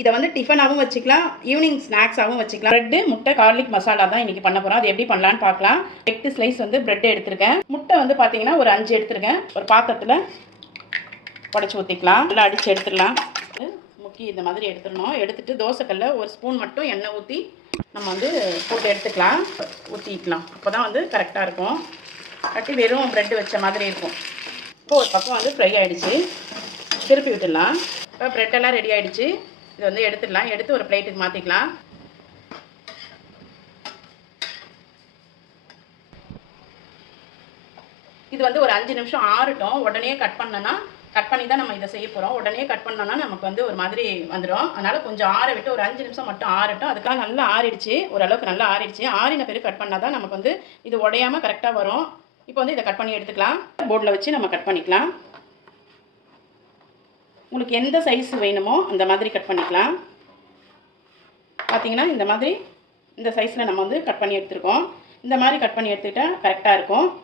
இதை வந்து டிஃபனாகவும் வச்சுக்கலாம் ஈவினிங் ஸ்நாக்ஸாகவும் வச்சுக்கலாம். ப்ரெட்டு முட்டை கார்லிக் மசாலா தான் இன்றைக்கி பண்ண போகிறோம் அது எப்படி பண்ணலான்னு பார்க்கலாம். எட்டு ஸ்லைஸ் வந்து ப்ரெட் எடுத்திருக்கேன். முட்டை வந்து பார்த்தீங்கன்னா ஒரு அஞ்சு எடுத்திருக்கேன். ஒரு பாத்திரத்தில் உடச்சி ஊற்றிக்கலாம் நல்லா அடித்து எடுத்துடலாம். முக்கி இந்த மாதிரி எடுத்துடணும். எடுத்துட்டு தோசைக்கல்ல ஒரு ஸ்பூன் மட்டும் எண்ணெய் ஊற்றி நம்ம வந்து போட்டு எடுத்துக்கலாம். ஊற்றிக்கலாம் அப்போ தான் வந்து கரெக்டாக இருக்கும். கட்டி வெறும் ப்ரெட் வச்ச மாதிரி இருக்கும். இப்போ ஒரு பக்கம் வந்து ஃப்ரை ஆகிடுச்சு திருப்பி விட்டுடலாம் இப்போ ப்ரெட்டெல்லாம் ரெடி ஆகிடுச்சு இதை வந்து எடுத்துடலாம். எடுத்து ஒரு பிளேட்டுக்கு மாற்றிக்கலாம் இது வந்து ஒரு அஞ்சு நிமிஷம் ஆறட்டும். உடனே கட் பண்ணனா கட் பண்ணி தான் நம்ம இதை செய்ய போகிறோம் உடனே கட் பண்ணோன்னா நமக்கு வந்து ஒரு மாதிரி வந்துடும். அதனால் கொஞ்சம் ஆற விட்டு ஒரு அஞ்சு நிமிஷம் மட்டும் ஆறட்டும். அதுக்காக நல்லா ஆறிடுச்சு. ஓரளவுக்கு நல்லா ஆறிடுச்சு. ஆறின பிறகு கட் பண்ணால் தான் நமக்கு வந்து இது உடையாமல் கரெக்டாக வரும். இப்போ வந்து இதை கட் பண்ணி எடுத்துக்கலாம். போர்டில் வச்சு நம்ம கட் பண்ணிக்கலாம். உங்களுக்கு எந்த சைஸ் வேணுமோ அந்த மாதிரி கட் பண்ணிக்கலாம். பார்த்தீங்கன்னா இந்த மாதிரி இந்த சைஸில் நம்ம வந்து கட் பண்ணி எடுத்துருக்கோம். இந்த மாதிரி கட் பண்ணி எடுத்துக்கிட்டால் கரெக்டாக இருக்கும்.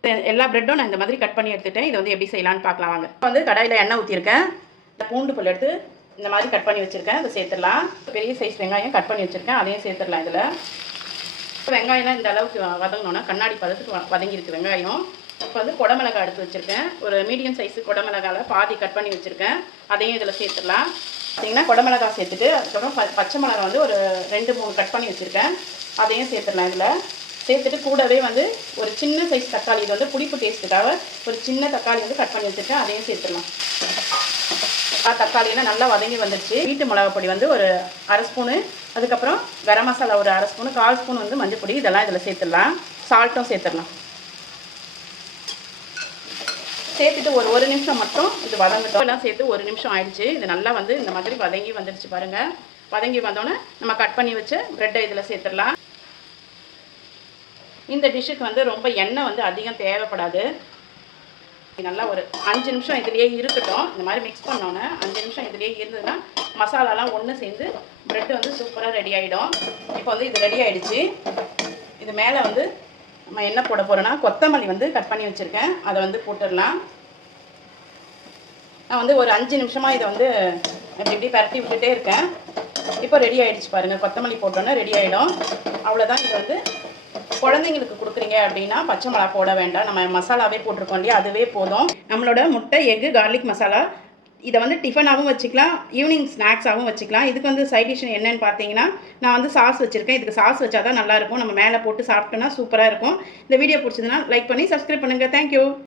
எல்லா ப்ரெட்டும் நான் இந்த மாதிரி கட் பண்ணி எடுத்துட்டேன். இதை வந்து எப்படி செய்யலான்னு பார்க்கலாம் வாங்க. இப்போ வந்து கடாயில் எண்ணெய் ஊற்றிருக்கேன் இந்த பூண்டு புல் எடுத்து இந்த மாதிரி கட் பண்ணி வச்சுருக்கேன். அதை சேர்த்துடலாம். பெரிய சைஸ் வெங்காயம் கட் பண்ணி வச்சுருக்கேன். அதையும் சேர்த்துடலாம் இதில். வெங்காயம்லாம் இந்த அளவுக்கு வதங்கணுன்னா கண்ணாடி பதத்துக்கு வ- வதங்கியிருக்கு வெங்காயம். இப்போ வந்து குடமிளகா எடுத்து வச்சுருக்கேன். ஒரு மீடியம் சைஸு குடமிளகாவில் பாதி கட் பண்ணி வச்சுருக்கேன். அதையும் இதில் சேர்த்துடலாம். பார்த்திங்கன்னா குடமிளகா சேர்த்துட்டு அதுக்கப்புறம் ப பச்சை மிளகா வந்து ஒரு ரெண்டு மூணு கட் பண்ணி வச்சுருக்கேன். அதையும் சேர்த்துடலாம் இதில். சேர்த்துட்டு கூடவே வந்து ஒரு சின்ன சைஸ் தக்காளி இது வந்து புளிப்பு டேஸ்ட்டுக்காக ஒரு சின்ன தக்காளி வந்து கட் பண்ணி வச்சுருக்கேன். அதையும் சேர்த்துடலாம். தக்காளியெல்லாம் நல்லா வதங்கி வந்துடுச்சு வீட்டு மிளகா பொடி வந்து ஒரு அரை ஸ்பூனு. அதுக்கப்புறம் கரம் மசாலா ஒரு அரை ஸ்பூனு கால் ஸ்பூன் வந்து மஞ்சள் பொடி. இதெல்லாம் இதில் சேர்த்துடலாம். சால்ட்டும் சேர்த்துடலாம். சேர்த்துட்டு ஒரு ஒரு நிமிஷம் மட்டும் இது வதங்கட்டும். எல்லாம் சேர்த்து ஒரு நிமிஷம் ஆயிடுச்சு. இது நல்லா வந்து இந்த மாதிரி வதங்கி வந்துடுச்சு பாருங்கள் வதங்கி வந்தோடனே நம்ம கட் பண்ணி வச்சு ப்ரெட்டை இதில் சேர்த்துடலாம். இந்த டிஷ்ஷுக்கு வந்து ரொம்ப எண்ணெய் வந்து அதிகம் தேவைப்படாது. நல்லா ஒரு அஞ்சு நிமிஷம் இதுலேயே இருக்கட்டும். இந்த மாதிரி மிக்ஸ் பண்ணோன்னே அஞ்சு நிமிஷம் இதுலேயே இருந்ததுன்னா மசாலாலாம் ஒன்று சேர்ந்து ப்ரெட்டு வந்து சூப்பராக ரெடி ஆகிடும் இப்போ வந்து இது ரெடி ஆகிடுச்சு இது மேலே வந்து நம்ம என்ன போட போகிறோன்னா கொத்தமல்லி வந்து கட் பண்ணி வச்சுருக்கேன். அதை வந்து போட்டுடலாம். நான் வந்து ஒரு அஞ்சு நிமிஷமாக இதை வந்து இப்படி இப்படி பரட்டி விட்டுட்டே இருக்கேன். இப்போ ரெடி ஆகிடுச்சு பாருங்கள் கொத்தமல்லி போட்டோன்னே ரெடி ஆகிடும் அவ்வளோதான் இது வந்து குழந்தைங்களுக்கு கொடுக்குறீங்க அப்படின்னா பச்சை மிளகா போட வேண்டாம். நம்ம மசாலாவே போட்டிருக்கோம் இல்லையா? அதுவே போதும். நம்மளோட முட்டை எக்கு கார்லிக் மசாலா இதை வந்து டிஃபனாகவும் வச்சுக்கலாம் ஈவினிங் ஸ்நாக்ஸாகவும் வச்சுக்கலாம். இதுக்கு வந்து சைட் டிஷ் என்னன்னு பார்த்தீங்கன்னா நான் வந்து சாஸ் வச்சுருக்கேன். இதுக்கு சாஸ் வச்சா தான் நல்லாயிருக்கும் நம்ம மேலே போட்டு சாப்பிட்டோன்னா சூப்பராக இருக்கும். இந்த வீடியோ பிடிச்சதுன்னா லைக் பண்ணி சப்ஸ்கிரைப் பண்ணுங்கள் தேங்க்யூ